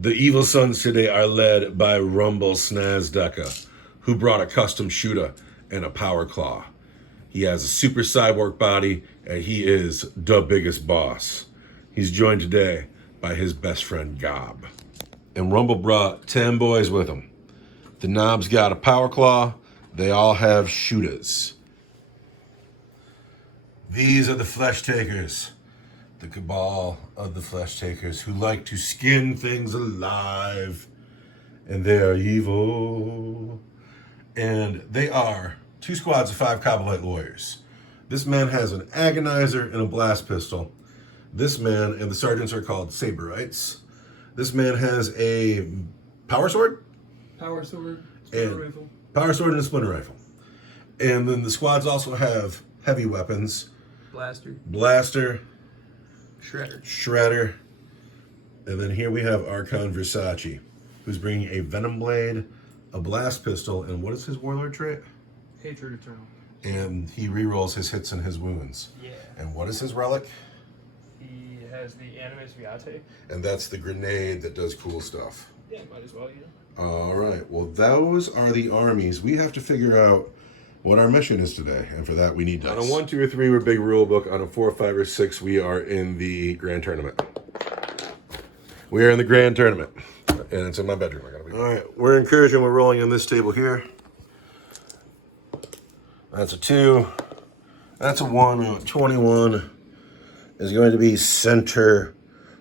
The Evil Sons today are led by Rumble Snazdeka, who brought a custom shooter and a power claw. He has a super cyborg body, and he is the biggest boss. He's joined today by his best friend, Gob. And Rumble brought 10 boys with him. The Knob's got a power claw. They all have shooters. These are the Flesh Takers. The cabal of the Flesh Takers who like to skin things alive. And they are evil. And they are 2 squads of 5 Kabbalite warriors. This man has an agonizer and a blast pistol. This man, and the sergeants are called Saberites. This man has a power sword? Power sword, splinter rifle. Power sword and a splinter rifle. And then the squads also have heavy weapons. Blaster. Shredder. And then here we have Archon Versace, who's bringing a venom blade, a blast pistol, and what is his warlord trait? Hatred Eternal. And he rerolls his hits and his wounds. Yeah. And what is his relic? He has the Animus Viate. And that's the grenade that does cool stuff. Yeah, might as well, yeah. All right. Well, those are the armies. We have to figure out what our mission is today. And for that, we need dice. On a 1, 2, or 3, we're big rule book. On a 4, 5, or 6, we are in the grand tournament. We are in the grand tournament. And it's in my bedroom. All right. We're incursion. We're rolling on this table here. That's a 2. That's a 1. 21 is going to be center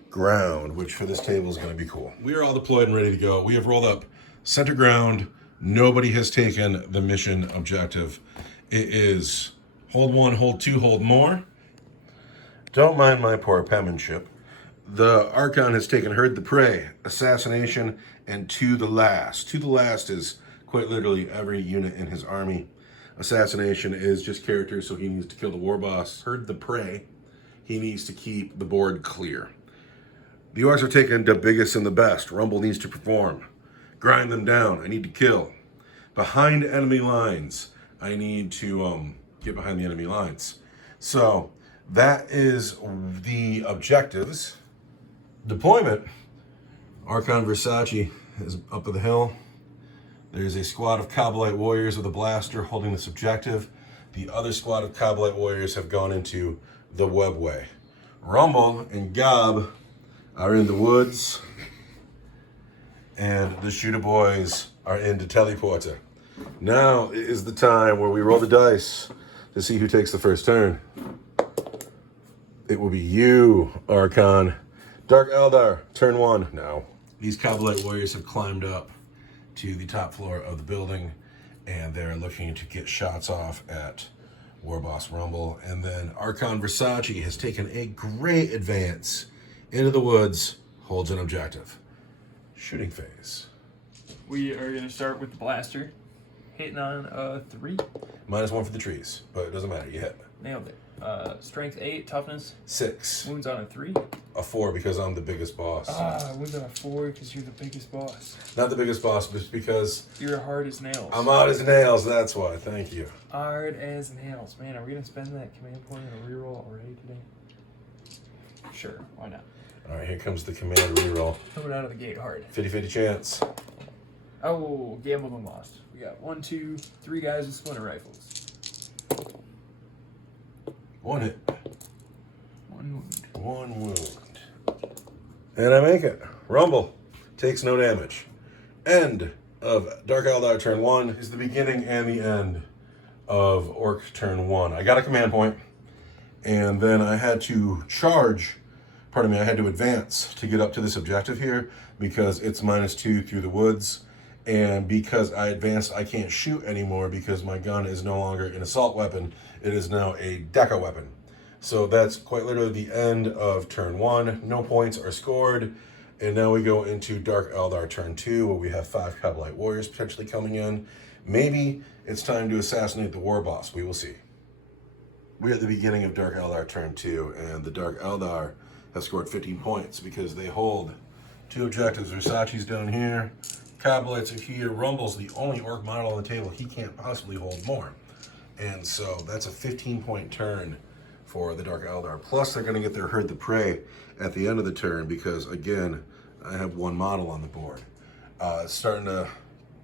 ground, which for this table is going to be cool. We are all deployed and ready to go. We have rolled up center ground. Nobody has taken the mission objective. It is hold 1, hold 2, hold more. Don't mind my poor penmanship. The Archon has taken Herd the Prey, Assassination, and To the Last. To the Last is quite literally every unit in his army. Assassination is just characters, so he needs to kill the war boss. Herd the Prey, he needs to keep the board clear. The Orks are taking the biggest and the best. Rumble needs to perform. Grind them down. I need to kill. Behind enemy lines, I need to get behind the enemy lines. So that is the objectives. Deployment. Archon Versace is up at the hill. There's a squad of Kabbalite warriors with a blaster holding this objective. The other squad of Kabbalite warriors have gone into the webway. Rumble and Gob are in the woods, and the shooter boys are into teleporter. Now is the time where we roll the dice to see who takes the first turn. It will be you, Archon. Dark Eldar, turn 1. Now, these Kabbalite warriors have climbed up to the top floor of the building, and they're looking to get shots off at Warboss Rumble. And then Archon Versace has taken a great advance into the woods, holds an objective. Shooting phase. We are going to start with the blaster. Hitting on 3. -1 for the trees, but it doesn't matter. You hit. Nailed it. Strength 8, toughness 6. Wounds on a 3. A 4 because I'm the biggest boss. Wounds on a 4 because you're the biggest boss. Not the biggest boss, but because You're hard as nails. I'm hard as nails. That's why. Thank you. Hard as nails. Man, are we going to spend that command point on a reroll already today? Sure, why not? All right, here comes the command reroll. Coming out of the gate hard. 50-50 chance. Oh, gambled and lost. We got 1, 2, 3 guys with splinter rifles. 1 hit. 1 wound. 1 wound. And I make it. Rumble takes no damage. End of Dark Eldar turn 1 is the beginning and the end of Orc turn 1. I got a command point, and then I had to I had to advance to get up to this objective here because it's -2 through the woods. And because I advanced, I can't shoot anymore because my gun is no longer an assault weapon. It is now a deca weapon. So that's quite literally the end of turn 1. No points are scored. And now we go into Dark Eldar turn 2, where we have 5 Kabbalite warriors potentially coming in. Maybe it's time to assassinate the war boss. We will see. We're at the beginning of Dark Eldar turn 2, and the Dark Eldar have scored 15 points because they hold 2 objectives. Versace's down here. Kabbalites are here. Rumble's the only orc model on the table. He can't possibly hold more. And so that's a 15-point turn for the Dark Eldar. Plus, they're going to get their Herd the Prey at the end of the turn because, again, I have one model on the board. It's starting to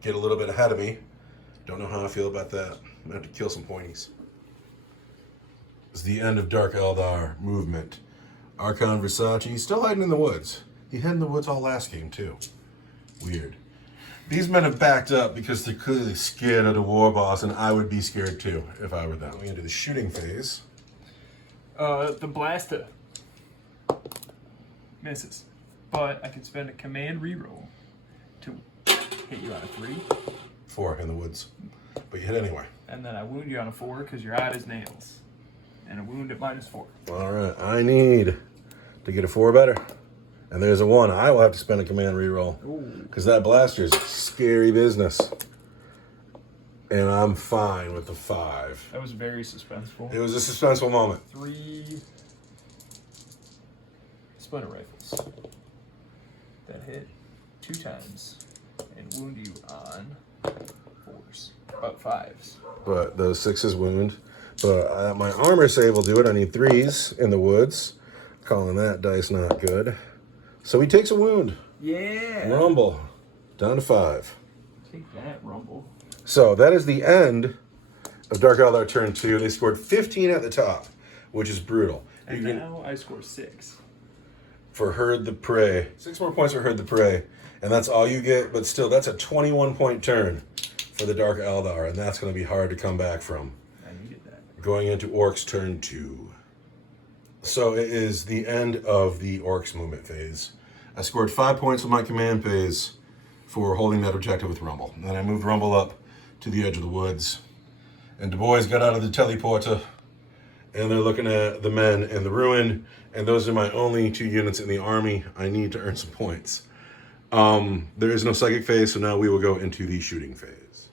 get a little bit ahead of me. Don't know how I feel about that. I'm gonna have to kill some pointies. It's the end of Dark Eldar movement. Archon Versace, he's still hiding in the woods. He hid in the woods all last game too. Weird. These men have backed up because they're clearly scared of the war boss, and I would be scared too if I were them. Going into the shooting phase. The blaster misses, but I can spend a command reroll to hit you on a 3. 4 in the woods, but you hit anyway. And then I wound you on a 4 because you're out as nails, and a wound at -4. All right, I need to get a 4 better, and there's a 1. I will have to spend a command reroll because that blaster's scary business, and I'm fine with the 5. That was very suspenseful. It was a suspenseful moment. 3 splinter rifles that hit 2 times and wound you on 4s, about 5s. But those 6s wound. But my armor save will do it. I need 3s in the woods. Calling that dice not good. So he takes a wound. Yeah. Rumble. Down to 5. Take that, Rumble. So that is the end of Dark Eldar turn 2. They scored 15 at the top, which is brutal. And now I score 6. For Herd the Prey. 6 more points for Herd the Prey. And that's all you get. But still, that's a 21-point turn for the Dark Eldar. And that's going to be hard to come back from. I needed that. Going into Orks turn 2. So it is the end of the Orks movement phase. I scored 5 points with my command phase for holding that objective with Rumble. And then I moved Rumble up to the edge of the woods. And Du Bois got out of the teleporter. And they're looking at the men and the ruin. And those are my only 2 units in the army. I need to earn some points. There is no psychic phase, so now we will go into the shooting phase.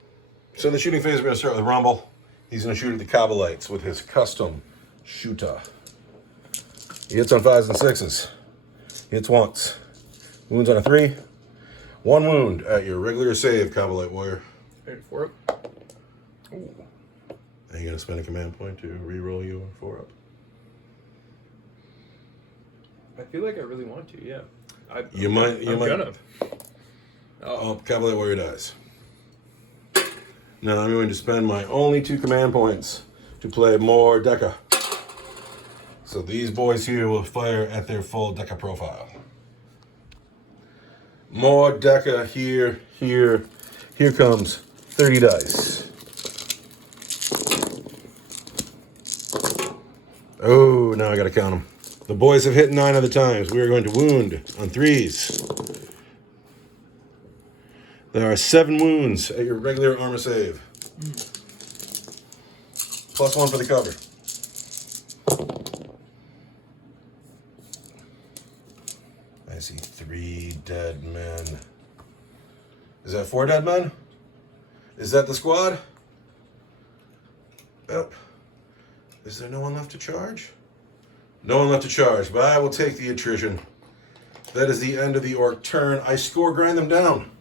So the shooting phase, we're going to start with Rumble. He's going to shoot at the Kabbalites with his custom shooter. He hits on 5s and 6s. He hits once. Wounds on a 3. 1 wound at your regular save, Kabbalite warrior. 4 up. Ooh. Are you going to spend a command point to reroll you 4 up? I feel like I really want to, yeah. You might. I'm gonna. Oh, Kabbalite warrior dies. Now I'm going to spend my only 2 command points to play more Deca. So these boys here will fire at their full Deca profile. More Deca here. Here comes 30 dice. Oh, now I gotta count them. The boys have hit 9 other times. We are going to wound on 3s. There are 7 wounds at your regular armor save. +1 for the cover. I see 3 dead men. Is that 4 dead men? Is that the squad? Yep. Is there no one left to charge? No one left to charge, but I will take the attrition. That is the end of the Orc turn. I score grind them down,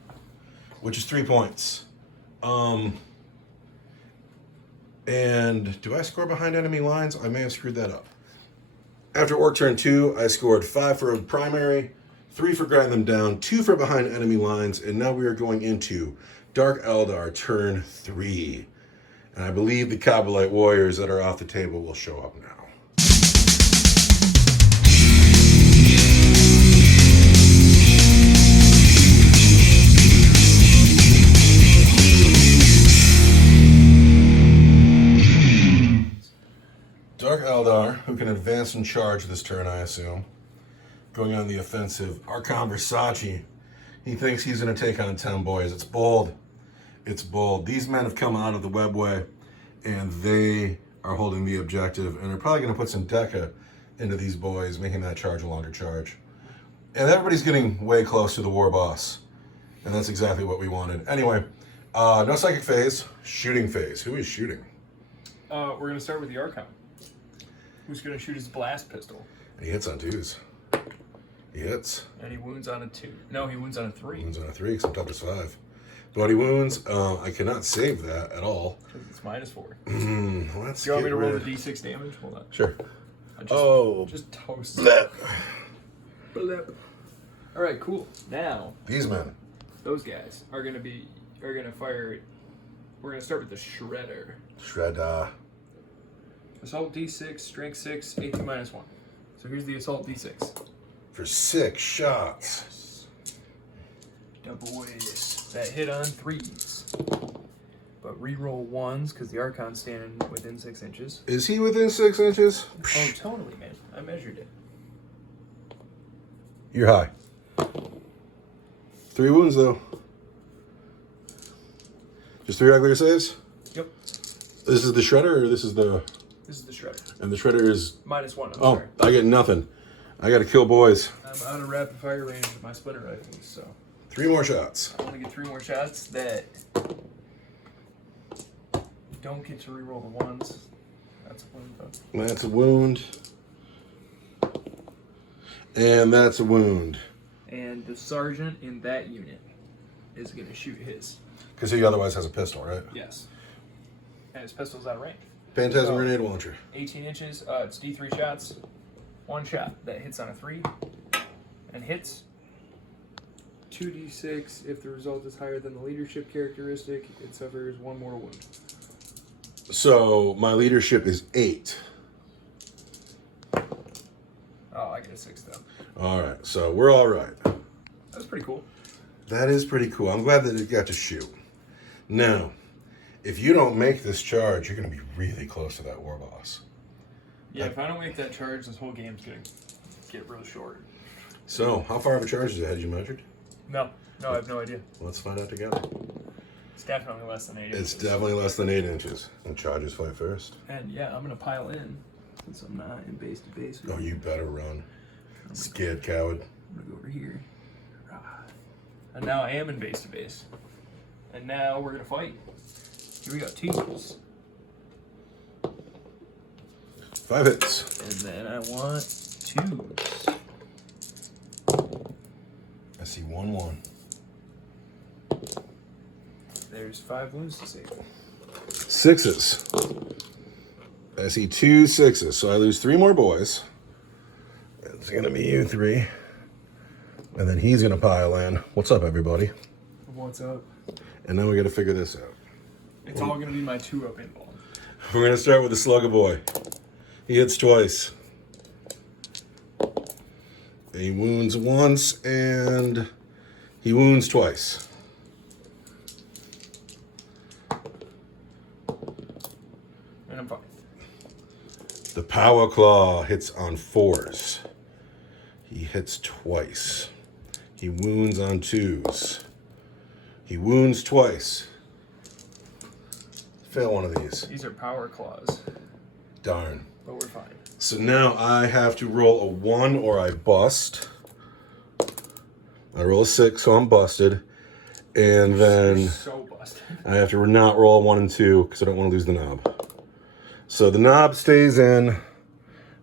which is 3 points. And do I score behind enemy lines? I may have screwed that up. After Orc turn 2, I scored 5 for a primary, 3 for grind them down, 2 for behind enemy lines, and now we are going into Dark Eldar turn 3. And I believe the Kabbalite warriors that are off the table will show up now. Dark Eldar, who can advance and charge this turn, I assume. Going on the offensive. Archon Versace. He thinks he's going to take on 10 boys. It's bold. It's bold. These men have come out of the webway, and they are holding the objective, and they're probably going to put some Deca into these boys, making that charge a longer charge. And everybody's getting way close to the war boss, and that's exactly what we wanted. Anyway, no psychic phase, shooting phase. Who is shooting? We're going to start with the Archon, who's going to shoot his blast pistol. And he hits on 2s. He hits. And he wounds on a 2. No, he wounds on a 3. He wounds on a 3, because I'm toughest 5. Bloody wounds, I cannot save that at all. Because it's -4. Let's Do you want me to roll rid- the d6 damage? Hold on. Sure. Just toast. Blep. Blep. All right, cool. Now These men. those guys are gonna fire. We're gonna start with the shredder. Shredder. Assault D6, strength 6, AC -1. So here's the assault D6. For 6 shots. Yes. Double ace. That hit on 3s. But reroll 1s because the Archon's standing within 6 inches. Is he within 6 inches? Oh, totally, man. I measured it. You're high. 3 wounds, though. Just 3 regular saves? Yep. This is the shredder, or this is the... This is the shredder. And the shredder is... -1, I'm oh, sorry. I get nothing. I gotta kill boys. I'm out of rapid fire range with my splitter rifles, so... 3 more shots. I want to get 3 more shots that... don't get to reroll the 1s. That's a wound, though. That's a wound. And that's a wound. And the sergeant in that unit is going to shoot his. Because he otherwise has a pistol, right? Yes. And his pistol's out of range. Phantasm grenade launcher. 18 inches, it's D3 shots. 1 shot that hits on a 3 and hits. 2d6, if the result is higher than the leadership characteristic, it suffers 1 more wound. So my leadership is 8. Oh, I get a 6 though. All right, so we're all right. That's pretty cool. That is pretty cool. I'm glad that it got to shoot. Now, if you don't make this charge, you're going to be really close to that war boss. Yeah, if I don't make that charge, this whole game's going to get real short. So, how far of a charge is it? Had you measured? No, I have no idea. Let's find out together. It's definitely less than 8 inches. It's definitely less than 8 inches. And charges fight first. And yeah, I'm going to pile in since I'm not in base to base. Oh, you better run. Scared coward. I'm going to go over here. And now I am in base to base. And now we're going to fight. Here we go, 2s. 5 hits. And then I want 2s. I see 1-1. There's 5 wounds to save. 6s. I see 2 6s, so I lose 3 more boys. It's gonna be you 3. And then he's gonna pile in. What's up, everybody? What's up? And then we gotta figure this out. It's all going to be my 2-up involved. We're gonna start with the Slugger Boy. He hits twice. He wounds once, and he wounds twice. And I'm fine. The Power Claw hits on 4s. He hits twice. He wounds on 2s. He wounds twice. Fail one of these. These are power claws, Darn. but we're fine. So now I have to roll a 1 or I bust. I roll a 6, so I'm busted. And then You're so busted. I have to not roll a 1 and 2 because I don't want to lose the knob. So the knob stays in.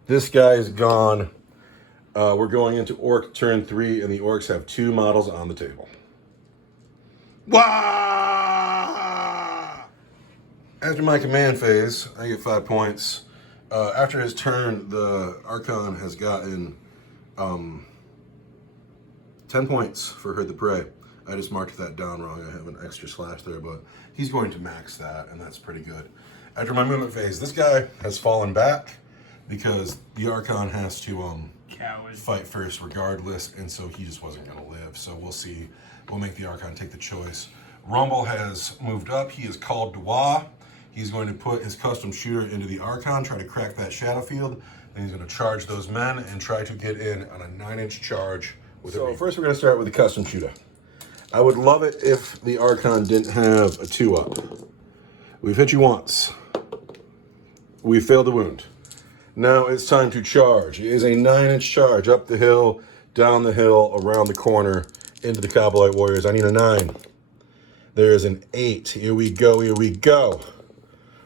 This guy is gone. We're going into Orc turn 3, and the Orcs have 2 models on the table. Wah! After my command phase, I get 5 points. After his turn, the Archon has gotten 10 points for Herd the Prey. I just marked that down wrong. I have an extra slash there, but he's going to max that, and that's pretty good. After my movement phase, this guy has fallen back because the Archon has to Coward. fight first regardless, and so he just wasn't going to live. So we'll see. We'll make the Archon take the choice. Rumble has moved up. He is called Dwa. He's going to put his custom shooter into the Archon, try to crack that shadow field. Then he's going to charge those men and try to get in on a 9-inch charge. So first we're going to start with the custom shooter. I would love it if the Archon didn't have a 2-up. We've hit you once. We failed to wound. Now it's time to charge. It is a 9-inch charge up the hill, down the hill, around the corner, into the Kabalite Warriors. I need a 9. There's an 8. Here we go, here we go.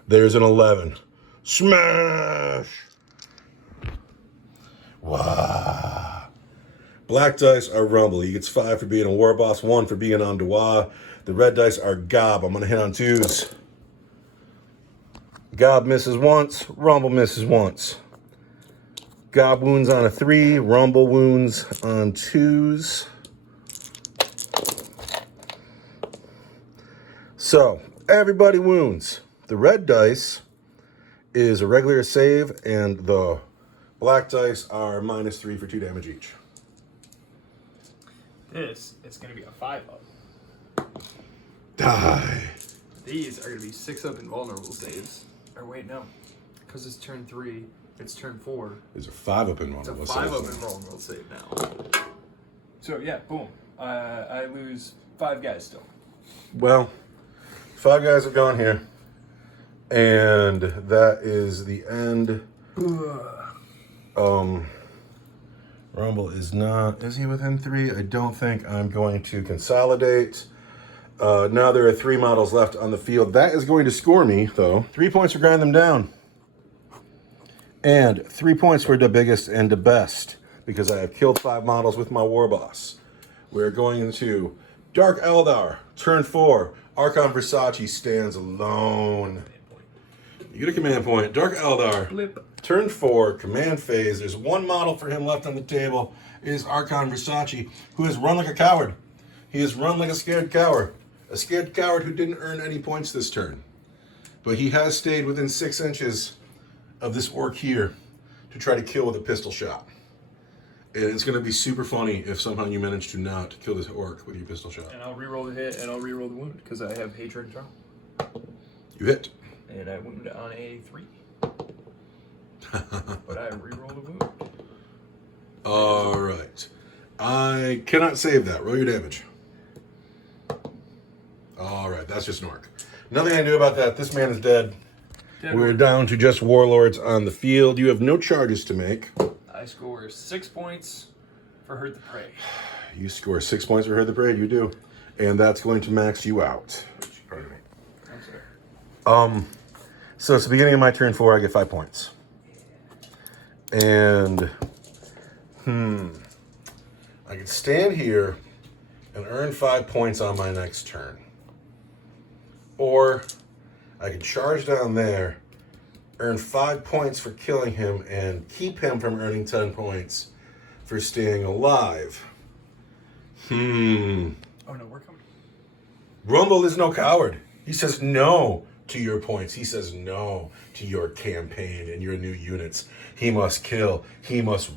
There's an 11. Smash! Wow. Black dice are Rumble. He gets 5 for being a war boss, 1 for being on Dwa. The red dice are Gob. I'm going to hit on 2s. Gob misses once. Rumble misses once. Gob wounds on a 3, rumble wounds on 2s. So, everybody wounds. The red dice is a regular save, and the black dice are -3 for 2 damage each. This is going to be a 5-up. Die. These are going to be 6-up invulnerable saves. Or wait, no. Because it's turn 3, it's turn 4. There's a 5-up It's a invulnerable 5-up save. invulnerable save now. So yeah, boom. I lose 5 guys still. Well, 5 guys have gone here. And that is the end. Rumble is not. Is he within 3? I don't think. I'm going to consolidate. Now there are 3 models left on the field. That is going to score me, though. 3 points for grind them down. And 3 points for the biggest and the best, because I have killed 5 models with my war boss. We're going into Dark Eldar, turn 4. Archon Versace stands alone. You get a command point. Dark Eldar, Blip. turn 4, command phase. There's 1 model for him left on the table. It is Archon Versace, who has run like a coward. He has run like a scared coward. A scared coward who didn't earn any points this turn. But he has stayed within 6 inches of this orc here to try to kill with a pistol shot. And it's going to be super funny if somehow you manage to not kill this orc with your pistol shot. And I'll reroll the hit and I'll reroll the wound because I have hatred and trauma. You hit. And I wound on a 3. But I reroll the wound. All right. I cannot save that. Roll your damage. All right. That's just an orc. Nothing I can do about that. This man is dead. We're down to just warlords on the field. You have no charges to make. I score 6 points for Hurt the Prey. You score 6 points for Hurt the Prey. You do. And that's going to max you out. Pardon me. I'm sorry. So it's the beginning of my turn 4. I get 5 points. And, I can stand here and earn 5 points on my next turn. Or I can charge down there, earn 5 points for killing him, and keep him from earning 10 points for staying alive. Oh no, we're coming. Rumble is no coward. He says no to your points. He says no to your campaign and your new units. He must kill. He must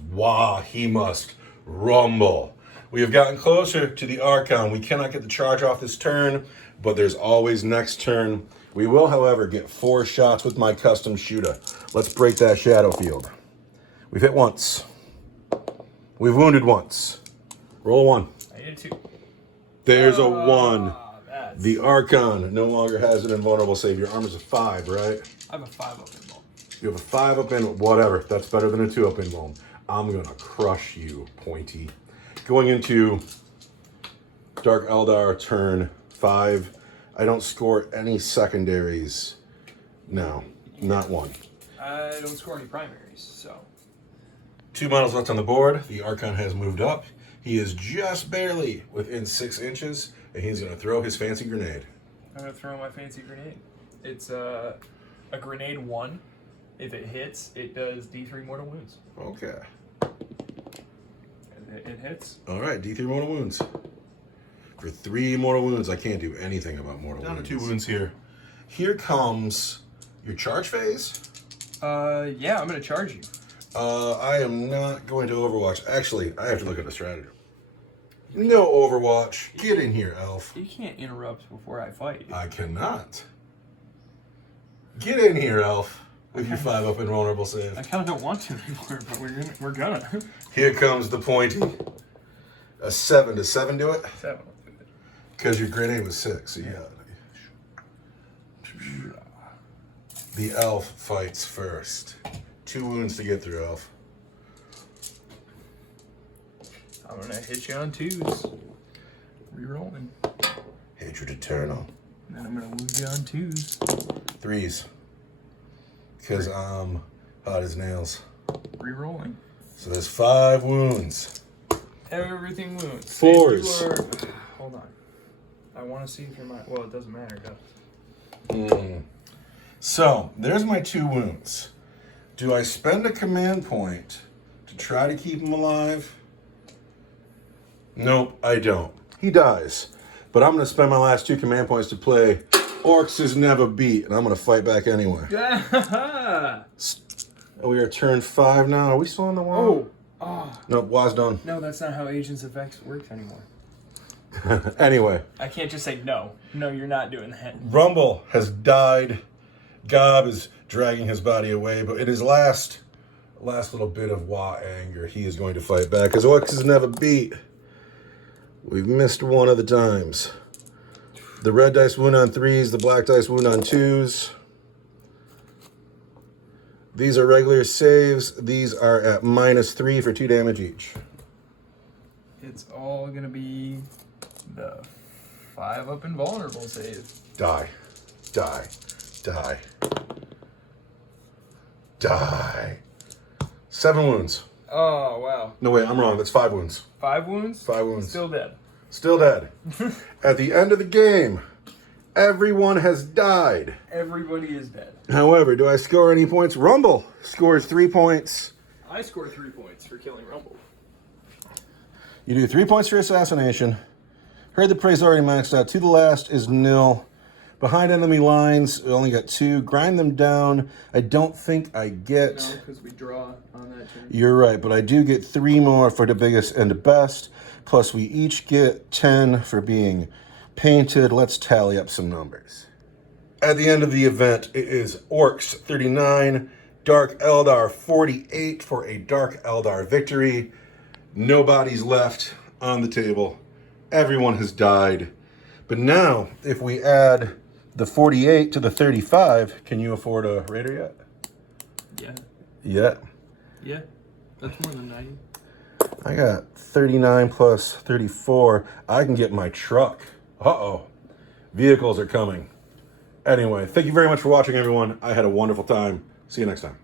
he must rumble. We have gotten closer to the Archon. We cannot get the charge off this turn, but there's always next turn. We will, however, get 4 shots with my custom shooter. Let's break that shadow field. We've hit once. We've wounded once. Roll a 1. I get a 2. There's a 1. That's... The Archon no longer has an invulnerable save. Your armor's a 5, right? I have a 5-up involved. You have a 5-up in whatever. That's better than a 2-up invuln. I'm gonna crush you, Pointy. Going into Dark Eldar, turn 5. I don't score any secondaries. No, not 1. I don't score any primaries, so. 2 models left on the board. The Archon has moved up. He is just barely within 6 inches, and he's gonna throw his fancy grenade. I'm gonna throw my fancy grenade. It's a grenade 1. If it hits, it does D3 mortal wounds. Okay. It hits. All right, D3 mortal wounds. For 3 mortal wounds, I can't do anything about mortal wounds. Down to 2 wounds here. Here comes your charge phase. Yeah, I'm gonna charge you. I am not going to Overwatch. Actually, I have to look at the strategy. No Overwatch. Get in here, Elf. You can't interrupt before I fight. I cannot. Get in here, Elf, with your 5-up invulnerable save. I kind of don't want to anymore, but we're gonna. Here comes the Pointy. A 7. Does 7 do it? 7. Because your grenade was 6, so you got it. The Elf fights first. 2 wounds to get through, Elf. I'm gonna hit you on 2s. Rerolling. Hatred eternal. And then I'm gonna wound you on 2s. 3s. Because I'm hot as nails. Rerolling. So there's 5 wounds. Everything wounds. 4s. Hold on. I want to see if you're my. Well, it doesn't matter, does it? So there's my 2 wounds. Do I spend a command point to try to keep him alive. Nope, I don't. He dies. But I'm going to spend my last 2 command points to play Orks is never beat, and I'm going to fight back anyway. We are turn 5 now. Are we still on the wall? Oh. Nope, was done. No, that's not how Agents of X works anymore. Anyway. I can't just say no. No, you're not doing that. Rumble has died. Gob is dragging his body away, but in his last little bit of anger, he is going to fight back. Because Orks is never beat. We've missed one of the times. The red dice wound on 3s, the black dice wound on 2s. These are regular saves. These are at -3 for 2 damage each. It's all going to be the 5-up invulnerable save. Die. Die. Die. Die. 7 wounds. Oh, wow. No, wait, I'm wrong. That's 5 wounds. 5 wounds? 5 wounds. Still dead. Still dead. At the end of the game, everyone has died. Everybody is dead. However, do I score any points? Rumble scores 3 points. I score 3 points for killing Rumble. You do 3 points for assassination. Heard the praise already maxed out. To the last is 0. Behind enemy lines, we only got 2. Grind them down. I don't think I get... No, because we draw on that turn. You're right, but I do get 3 more for the biggest and the best. Plus, we each get 10 for being painted. Let's tally up some numbers. At the end of the event, it is Orks 39, Dark Eldar 48 for a Dark Eldar victory. No bodies left on the table. Everyone has died. But now, if we add the 48 to the 35, can you afford a Raider yet? Yeah. Yet. Yeah. That's more than 90. I got 39 plus 34. I can get my truck. Uh-oh. Vehicles are coming. Anyway, thank you very much for watching, everyone. I had a wonderful time. See you next time.